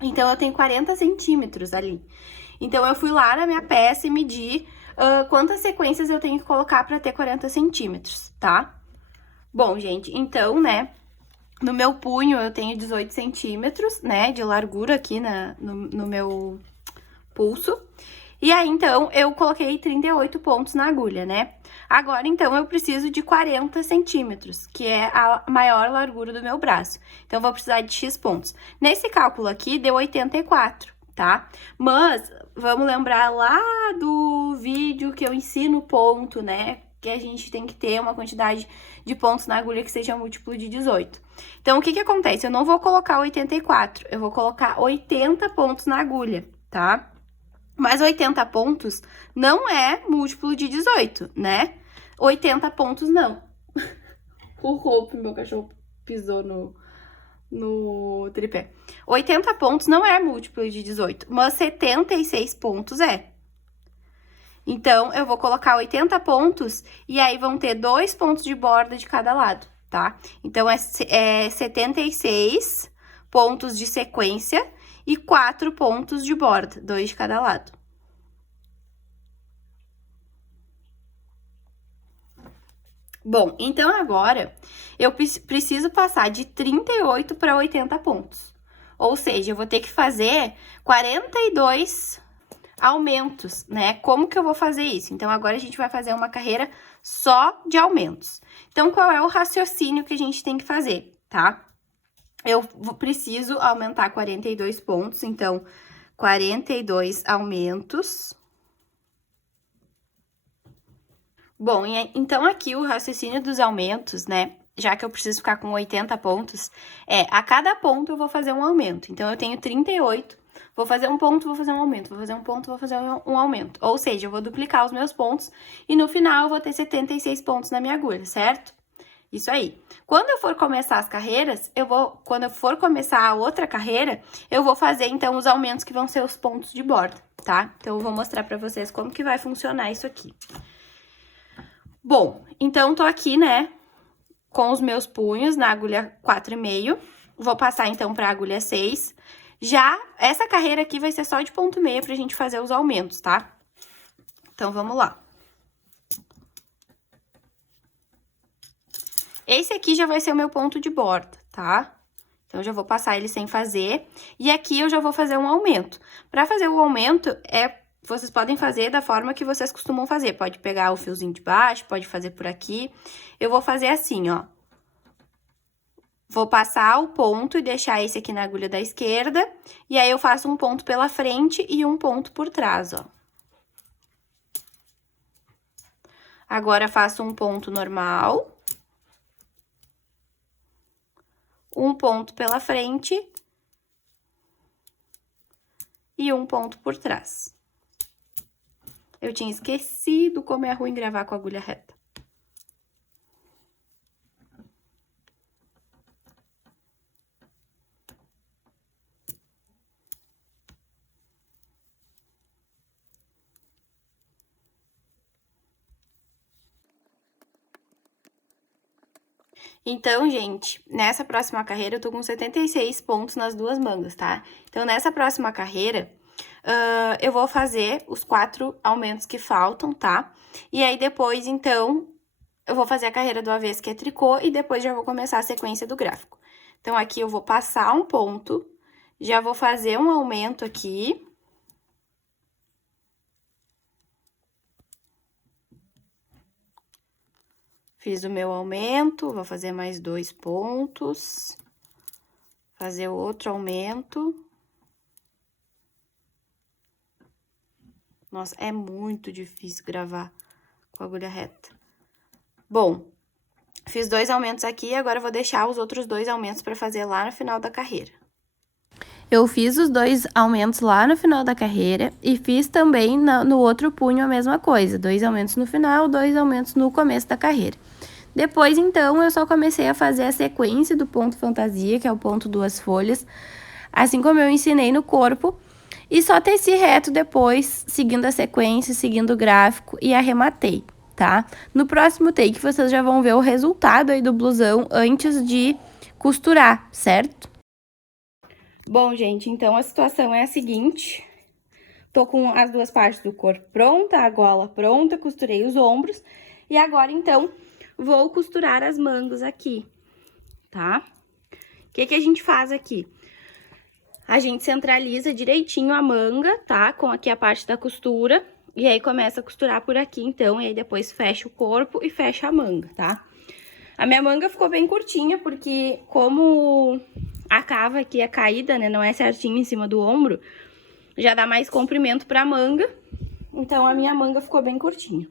Então, eu tenho 40 centímetros ali. Então, eu fui lá na minha peça e medi quantas sequências eu tenho que colocar pra ter 40 centímetros, tá? Bom, gente, então, né, no meu punho eu tenho 18 centímetros, né, de largura aqui no pulso. E aí, então, eu coloquei 38 pontos na agulha, né? Agora, então, eu preciso de 40 centímetros, que é a maior largura do meu braço. Então, eu vou precisar de X pontos. Nesse cálculo aqui, deu 84, tá? Mas, vamos lembrar lá do vídeo que eu ensino ponto, né? Que a gente tem que ter uma quantidade de pontos na agulha que seja múltiplo de 18. Então, o que que acontece? Eu não vou colocar 84, eu vou colocar 80 pontos na agulha, tá? Mas 80 pontos não é múltiplo de 18, né? 80 pontos não. O roubo, meu cachorro pisou no tripé. 80 pontos não é múltiplo de 18, mas 76 pontos é. Então, eu vou colocar 80 pontos e aí vão ter 2 pontos de borda de cada lado, tá? Então, é 76 pontos de sequência e 4 pontos de borda, 2 de cada lado. Bom, então agora eu preciso passar de 38 para 80 pontos. Ou seja, eu vou ter que fazer 42 aumentos, né? Como que eu vou fazer isso? Então, agora a gente vai fazer uma carreira só de aumentos. Então, qual é o raciocínio que a gente tem que fazer, tá? Eu preciso aumentar 42 pontos, então, 42 aumentos. Bom, então aqui o raciocínio dos aumentos, né? Já que eu preciso ficar com 80 pontos, a cada ponto eu vou fazer um aumento. Então, eu tenho 38, vou fazer um ponto, vou fazer um aumento, vou fazer um ponto, vou fazer um aumento. Ou seja, eu vou duplicar os meus pontos e no final eu vou ter 76 pontos na minha agulha, certo? Isso aí. Quando eu for começar as carreiras, quando eu for começar a outra carreira, eu vou fazer, então, os aumentos que vão ser os pontos de borda, tá? Então, eu vou mostrar pra vocês como que vai funcionar isso aqui. Bom, então, tô aqui, né, com os meus punhos na agulha 4,5. Vou passar, então, pra agulha 6. Já, essa carreira aqui vai ser só de ponto meio pra gente fazer os aumentos, tá? Então, vamos lá. Esse aqui já vai ser o meu ponto de borda, tá? Então, eu já vou passar ele sem fazer. E aqui eu já vou fazer um aumento. Pra fazer o aumento, vocês podem fazer da forma que vocês costumam fazer. Pode pegar o fiozinho de baixo, pode fazer por aqui. Eu vou fazer assim, ó. Vou passar o ponto e deixar esse aqui na agulha da esquerda. E aí, eu faço um ponto pela frente e um ponto por trás, ó. Agora, faço um ponto normal. Um ponto pela frente. E um ponto por trás. Eu tinha esquecido como é ruim gravar com a agulha reta. Então, gente, nessa próxima carreira eu tô com 76 pontos nas duas mangas, tá? Então, nessa próxima carreira, eu vou fazer os 4 aumentos que faltam, tá? E aí, depois, então, eu vou fazer a carreira do avesso, que é tricô, e depois já vou começar a sequência do gráfico. Então, aqui eu vou passar um ponto, já vou fazer um aumento aqui. Fiz o meu aumento, vou fazer mais 2 pontos. Fazer outro aumento. Nossa, é muito difícil gravar com a agulha reta. Bom, fiz 2 aumentos aqui, agora eu vou deixar os outros 2 aumentos para fazer lá no final da carreira. Eu fiz os 2 aumentos lá no final da carreira e fiz também no outro punho a mesma coisa. 2 aumentos no final, 2 aumentos no começo da carreira. Depois, então, eu só comecei a fazer a sequência do ponto fantasia, que é o ponto 2 folhas, assim como eu ensinei no corpo, e só teci reto depois, seguindo a sequência, seguindo o gráfico, e arrematei, tá? No próximo take, vocês já vão ver o resultado aí do blusão antes de costurar, certo? Bom, gente, então a situação é a seguinte. Tô com as duas partes do corpo pronta, a gola pronta, costurei os ombros, e agora, então, vou costurar as mangas aqui, tá? O que que a gente faz aqui? a gente centraliza direitinho a manga, tá? Com aqui a parte da costura. E aí começa a costurar por aqui, então, e aí depois fecha o corpo e fecha a manga, tá? A minha manga ficou bem curtinha, porque como a cava aqui é caída, né, não é certinho em cima do ombro, já dá mais comprimento pra manga, então a minha manga ficou bem curtinha.